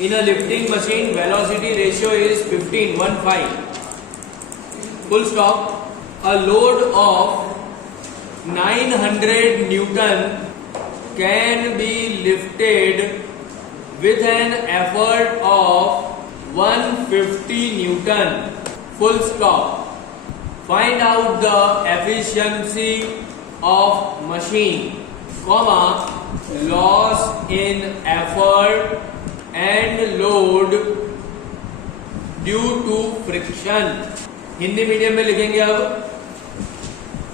In a lifting machine, velocity ratio is 15. Full stop. A load of 900 Newton can be lifted with an effort of 150 Newton. Full stop. Find out the efficiency of machine, loss in effort and load due to friction. Hindi medium में लिखेंगे। अब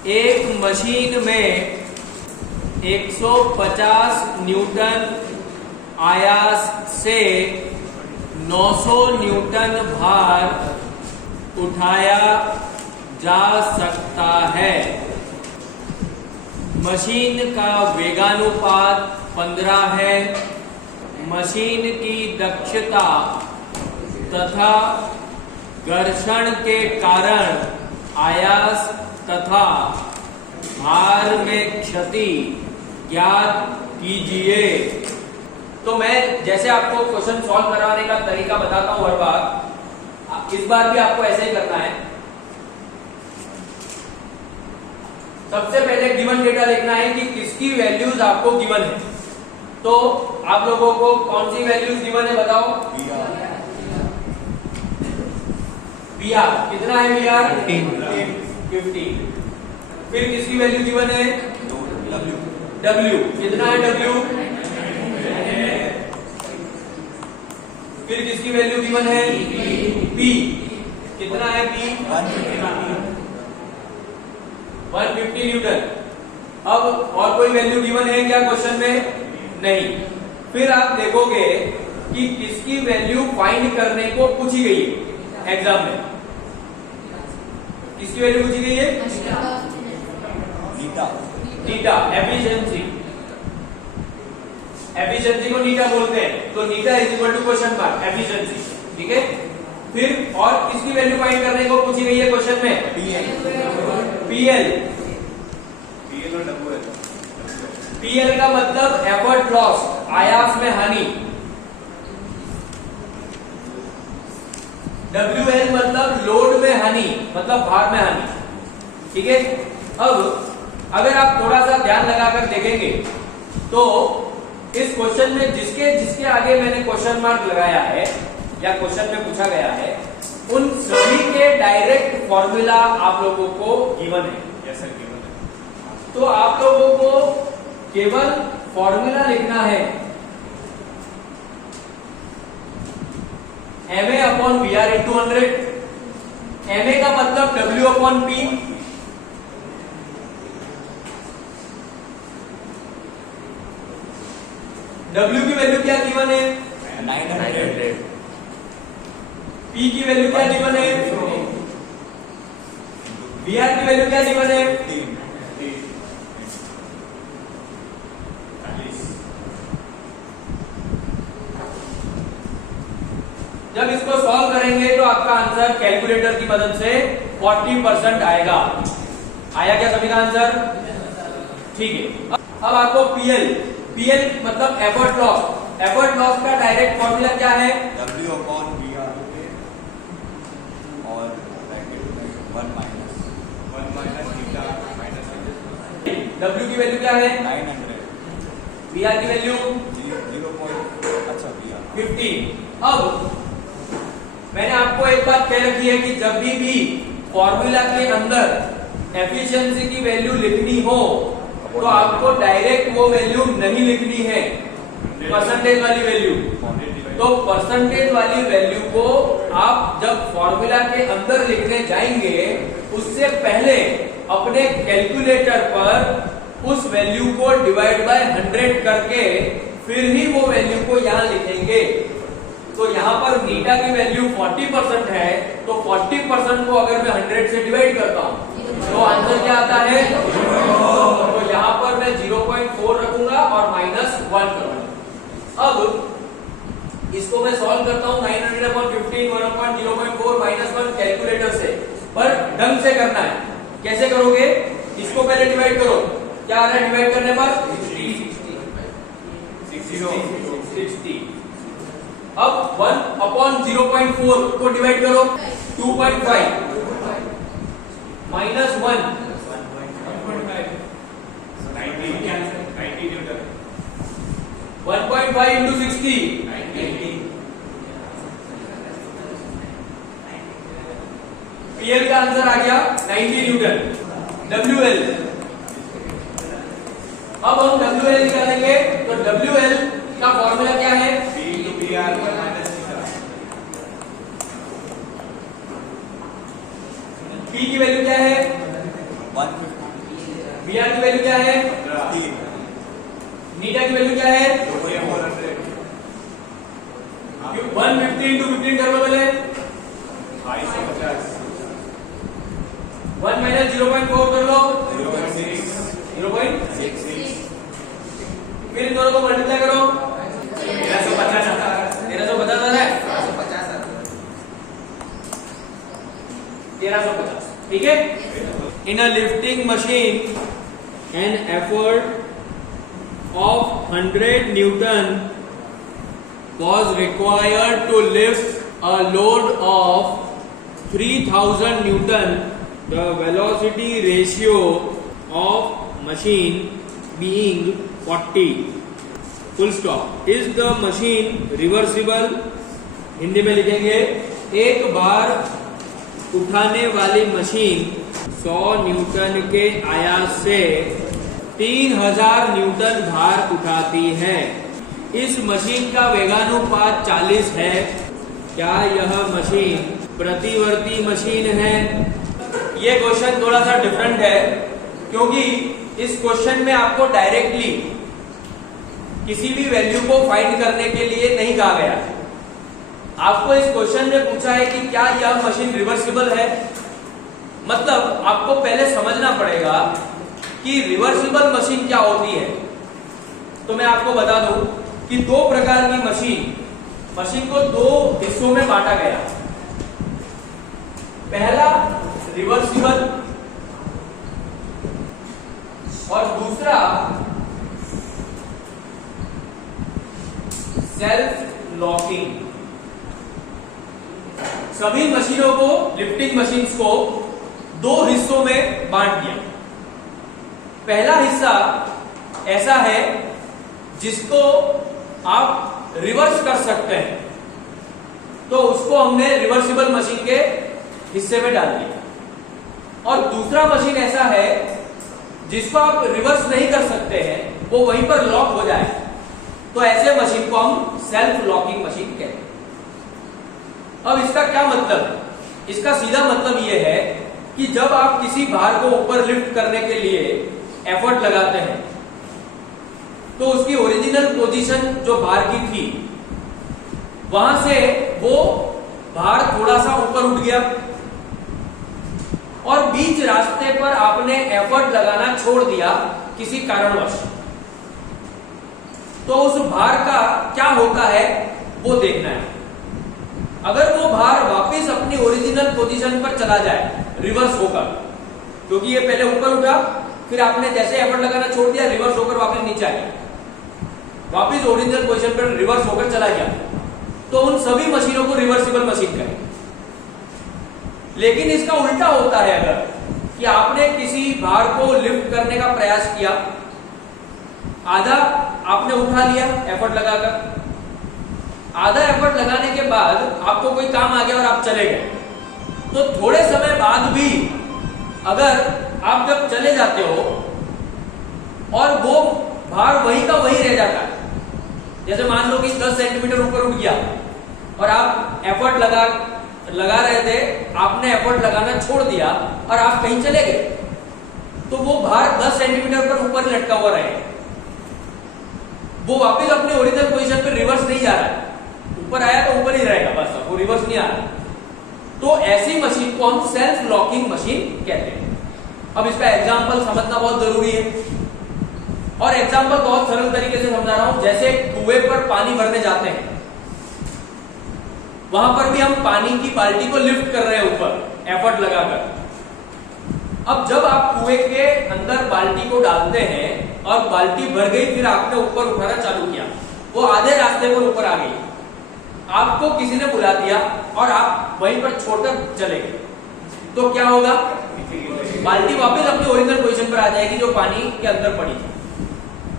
एक machine में 150 Newton आयास से 900 Newton भार उठाया जा सकता है। मशीन का वेगानुपात 15 है। मशीन की दक्षता तथा घर्षण के कारण आयास तथा भार में क्षति ज्ञात कीजिए। तो मैं जैसे आपको क्वेश्चन सॉल्व कराने का तरीका बताता हूं हर बार, इस बार भी आपको ऐसे ही करना है। सबसे पहले गिवन डेटा लिखना है कि किसकी वैल्यूज आपको गिवन है। तो आप लोगों को कौन सी वैल्यूज गिवन है बताओ। VR कितना है? VR 15। फिर किसकी वैल्यू गिवन है? W कितना है? W। फिर किसकी वैल्यू गिवन है? P कितना है? P 150 Newton. अब और कोई वैल्यू गिवन है क्या क्वेश्चन में? नहीं। फिर आप देखोगे कि किसकी वैल्यू फाइंड करने को पूछी गई है एग्जाम में। किसकी वैल्यू पूछी गई है? नीटा एफिशिएंसी। एफिशिएंसी को नीटा बोलते हैं, तो eta is equal to question mark efficiency. ठीक है। फिर और किसकी वैल्यू फाइंड करने को पूछी गई है क्वेश्चन में? पीएल। पीएल का मतलब एफर्ट लॉस, आयास में हानि। WL मतलब लोड में हानि, मतलब भार में हानि। ठीक है। अब अगर आप थोड़ा सा ध्यान लगाकर देखेंगे तो इस क्वेश्चन में जिसके जिसके आगे मैंने क्वेश्चन मार्क लगाया है या क्वेश्चन में पूछा गया है, उन सभी के डायरेक्ट फॉर्मूला आप लोगों को गिवन है। यस सर, गिवन है। तो आप लोगों को केवल फॉर्मूला लिखना है, MA upon VR into 100। MA का मतलब W अपॉन P। W की वैल्यू क्या गिवन है? 900। P की वैल्यू क्या गिवन है? VR की वैल्यू क्या गिवन है? 3। जब इसको सॉल्व करेंगे तो आपका आंसर कैलकुलेटर की मदद से 40% आएगा। आया क्या सभी का आंसर? ठीक है। अब आपको पीएल मतलब एफर्ट लॉस। एफर्ट लॉस का डायरेक्ट फॉर्मूला क्या है? W अपॉन VR और ब्रैकेट में 1 माइनस थीटा माइनस। W की वैल्यू क्या है? 900। VR की वैल्यू 15। अब मैंने आपको एक बात कह रखी है कि जब भी फॉर्मूला के अंदर एफिशिएंसी की वैल्यू लिखनी हो तो आपको डायरेक्ट वो वैल्यू नहीं लिखनी है, परसेंटेज वाली वैल्यू। तो परसेंटेज वाली वैल्यू को आप जब फॉर्मूला के अंदर लिखने जाएंगे उससे पहले अपने कैलकुलेटर पर उस वैल्यू को डिवाइड बाय 100 करके फिर ही वो वैल्यू को यहां लिखेंगे। तो यहाँ पर नीटा की वैल्यू 40% है, तो 40% को अगर मैं 100 से डिवाइड करता हूँ तो आंसर क्या आता है? तो यहाँ पर मैं 0.4 रखूंगा और -1 करूंगा। अब इसको मैं सॉल्व करता हूँ 900 अपॉन 15 1 अपॉन 0.4 -1 कैलकुलेटर से, पर ढंग से करना है। कैसे करोगे? इसको पहले डिवाइड करो। क्या आ रहा है डिवाइड करने पर? 60। अब 1/0.4 को डिवाइड करो, 2.5 माइनस 1 90 Newton. 1.5 into 60 PL का आंसर आ गया 90 न्यूटन। WL, अब हम WL निकालेंगे तो WL का फॉर्मूला क्या है? B into PR 1 minus theta. P की वैल्यू क्या है? 150. VR की वैल्यू क्या है? 3. नीटा की वैल्यू क्या है? 400. 150 into 15 कर लो पहले। 550. 1 minus 0.4 कर लो, 0.6. 0.6। फिर इन दोनों को मल्टीप्लाई करो, 1350 आता है। 1350, ठीक है। In a lifting machine an effort of 100 Newton was required to lift a load of 3000 Newton. The velocity ratio of machine being 40. Full stop. Is the machine reversible? Hindi में लिखेंगे, एक बार उठाने वाली मशीन 100 न्यूटन के आयास से 3000 न्यूटन भार उठाती है। इस मशीन का वेगानुपात 40 है। क्या यह मशीन प्रतिवर्ती मशीन है? ये क्वेश्चन थोड़ा सा डिफरेंट है, क्योंकि इस क्वेश्चन में आपको डायरेक्टली किसी भी वैल्यू को फाइंड करने के लिए नहीं कहा गया। आपको इस क्वेश्चन में पूछा है कि क्या यह मशीन रिवर्सिबल है। मतलब आपको पहले समझना पड़ेगा कि रिवर्सिबल मशीन क्या होती है। तो मैं आपको बता दूं कि दो प्रकार की मशीन को दो हिस्सों में बांटा गया। पहला रिवर्सिबल और दूसरा सेल्फ लॉकिंग। सभी मशीनों को, लिफ्टिंग मशीन्स को दो हिस्सों में बांट दिया। पहला हिस्सा ऐसा है जिसको आप रिवर्स कर सकते हैं, तो उसको हमने रिवर्सिबल मशीन के हिस्से में डाल दिया। और दूसरा मशीन ऐसा है जिसको आप रिवर्स नहीं कर सकते हैं, वो वहीं पर लॉक हो जाए, तो ऐसे मशीन को हम सेल्फ लॉकिंग मशीन कहते हैं। अब इसका क्या मतलब है? इसका सीधा मतलब यह है कि जब आप किसी भार को ऊपर लिफ्ट करने के लिए एफर्ट लगाते हैं, तो उसकी ओरिजिनल पोजीशन जो भार की थी, वहां से वो भार थोड़ा सा ऊपर उठ गया और बीच रास्ते पर आपने एफर्ट लगाना छोड़ दिया किसी कारणवश, तो उस भार का क्या होता है वो देखना है। अगर वो भार वापस अपनी ओरिजिनल पोजीशन पर चला जाए रिवर्स होकर, क्योंकि ये पहले ऊपर उठा, फिर आपने जैसे एफर्ट लगाना छोड़ दिया, रिवर्स होकर वापस नीचे आ गया, वापस ओरिजिनल पोजीशन पर रिवर्स होकर चला गया, तो उन सभी मशीनों को रिवर्सिबल मशीन कहें। लेकिन इसका उल्टा होता है, अगर कि आपने किसी भार को लिफ्ट करने का प्रयास किया, आधा आपने उठा लिया एफर्ट लगाकर, आधा एफर्ट लगाने के बाद आपको कोई काम आ गया और आप चले गए, तो थोड़े समय बाद भी अगर आप जब चले जाते हो और वो भार वहीं का वहीं रह जाता है, जैसे मान लो कि 10 सेंटीमीटर ऊपर उठ गया और आप एफर्ट लगा रहे थे, आपने एफर्ट लगाना छोड़ दिया और आप कहीं चले गए, तो वो भार 10 सेंटीमीटर पर ऊपर लटका हुआ रहेगा, वो वापस अपने ओरिजिनल पोजीशन पे रिवर्स नहीं जा रहा है। ऊपर आया तो ऊपर ही रहेगा, बस वो रिवर्स नहीं आ रहा। तो ऐसी मशीन को हम सेल्फ लॉकिंग मशीन कहते हैं। अब इसका एग्जांपल समझना बहुत जरूरी है, और एग्जांपल बहुत सरल तरीके से समझा रहा हूं। जैसे कुएं पर पानी भरने जाते हैं, वहां पर भी हम पानी की बाल्टी को लिफ्ट कर रहे हैं ऊपर एफर्ट लगाकर। अब जब आप कुएं के अंदर बाल्टी को डालते हैं और बाल्टी भर गई, फिर आपने ऊपर उठाना चालू किया, वो आधे रास्ते पर ऊपर आ गई, आपको किसी ने बुला दिया और आप वहीं पर छोड़कर चले गए, तो क्या होगा? बाल्टी वापस अपनी ओरिजिनल पोजीशन पर आ जाएगी जो पानी के अंदर पड़ी थी।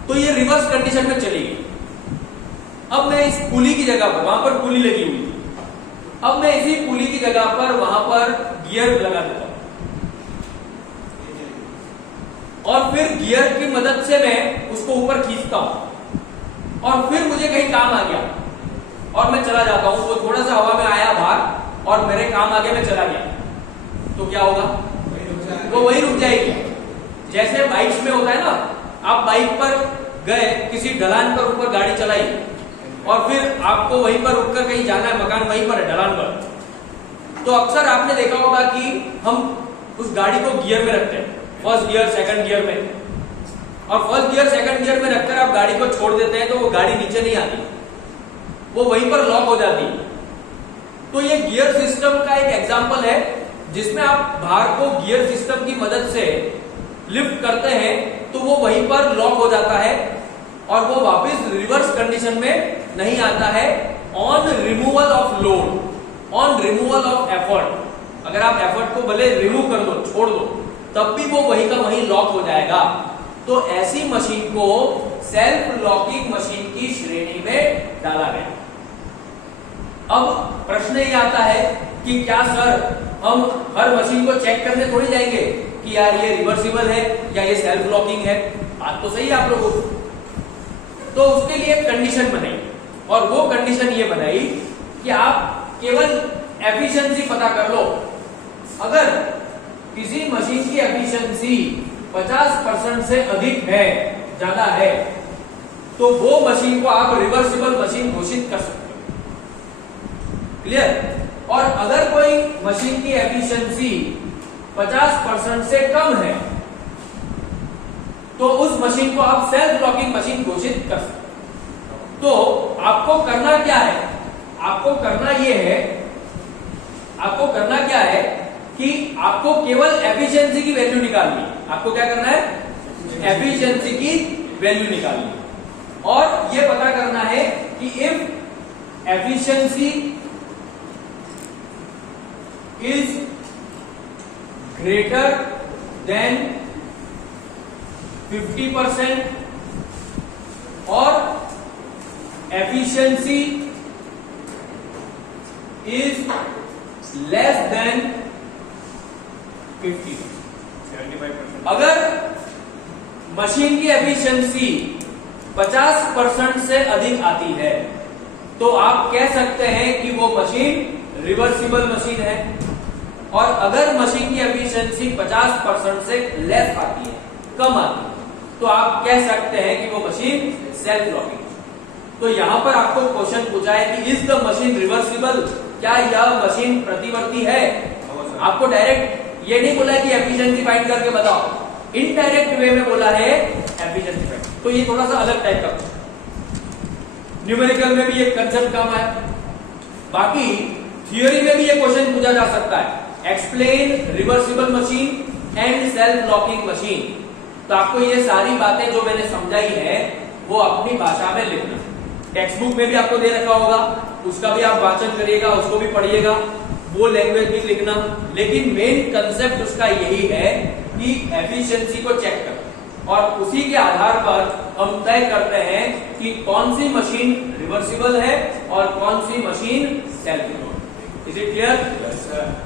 तो ये रिवर्स कंडीशन में चली गई। अब मैं इस पुली की जगह पर, वहां पर पुली लगी हुई थी, अब मैं इसी पुली की जगह पर वहां पर गियर लगा देता हूं और फिर गियर की मदद से मैं उसको ऊपर खींचता हूं और फिर मुझे कहीं काम आ गया और मैं चला जाता हूं, वो थोड़ा सा हवा में आया बाहर और मेरे काम आ गया, मैं चला गया, तो क्या होगा? वो वहीं रुक जाएगी। जैसे बाइक्स में होता है ना, आप बाइक पर गए, किसी ढलान पर ऊपर गाड़ी चलाई और फिर आपको वहीं पर रुककर कहीं जाना है, मकान वहीं पर है ढलान पर, तो अक्सर आपने देखा होगा कि हम उस गाड़ी को गियर में रखते हैं, फर्स्ट गियर सेकंड गियर में, और फर्स्ट गियर सेकंड गियर में रखकर आप गाड़ी को छोड़ देते हैं तो वो गाड़ी नीचे नहीं आती, वो वहीं पर लॉक हो जाती है। तो ये गियर सिस्टम का एक एग्जांपल है जिसमें आप भार को गियर सिस्टम की मदद से लिफ्ट करते हैं तो वो वहीं पर लॉक हो जाता है और वो वापस रिवर्स कंडीशन में नहीं आता है on removal of load, on removal of effort. अगर आप एफर्ट को भले रिमूव कर दो, छोड़ दो, तब भी वो वहीं का वहीं लॉक हो जाएगा। तो ऐसी मशीन को सेल्फ लॉकिंग मशीन की श्रेणी में डाला गया। अब प्रश्न ये आता है कि क्या सर हम हर मशीन को चेक करने थोड़ी जाएंगे कि यार ये रिवर्सिबल है या ये सेल्फ लॉकिंग है? बात तो सही है आप लोगों को। तो उसके लिए एक कंडीशन बनाई और वो कंडीशन ये बनाई कि आप केवल एफिशिएंसी पता कर लो। अगर किसी मशीन की एफिशिएंसी 50% से अधिक है, ज्यादा है, तो वो मशीन को आप रिवर्सिबल मशीन घोषित कर सकते हो। क्लियर? और अगर कोई मशीन की एफिशिएंसी 50% से कम है तो उस मशीन को आप सेल्फ लॉकिंग मशीन घोषित कर सकते हो। तो आपको करना क्या है? आपको करना क्या है कि आपको केवल एफिशिएंसी की वैल्यू निकालनी है। आपको क्या करना है? एफिशिएंसी की वैल्यू निकालनी है और ये पता करना है कि if efficiency is greater than 50% और एफिशिएंसी इज लेस देन 50%। अगर मशीन की एफिशिएंसी 50% से अधिक आती है तो आप कह सकते हैं कि वो मशीन रिवर्सिबल मशीन है, और अगर मशीन की एफिशिएंसी 50% से लेस आती है, कम आती है, तो आप कह सकते हैं कि वो मशीन सेल्फ लॉकिंग। तो यहां पर आपको क्वेश्चन पूछा है कि इज द मशीन रिवर्सिबल? क्या यह मशीन प्रतिवर्ती है? आपको डायरेक्ट ये नहीं बोला है कि एफिशिएंसी फाइंड करके बताओ, इनडायरेक्ट वे में बोला है एफिशिएंसी फाइंड। तो ये थोड़ा सा अलग टाइप का, न्यूमेरिकल में भी ये कंसेप्ट काम है। बाकी थियोरी में भी ये क्वेश्चन पूछा जा सकता है, explain reversible machine and self locking machine. तो आपको ये सारी बातें जो मैंने समझाई है वो अपनी भाषा में लिखना। टेक्स्ट बुक में भी आपको दे रखा होगा, उसका भी आप वाचन करिएगा, उसको भी पढ़िएगा, वो लैंग्वेज भी लिखना। लेकिन मेन कंसेप्ट उसका यही है कि एफिशिएंसी को चेक करना और उसी के आधार पर हम तय करते हैं कि कौन सी मशीन रिवर्सिबल है और कौन सी machine self locking. Is it clear?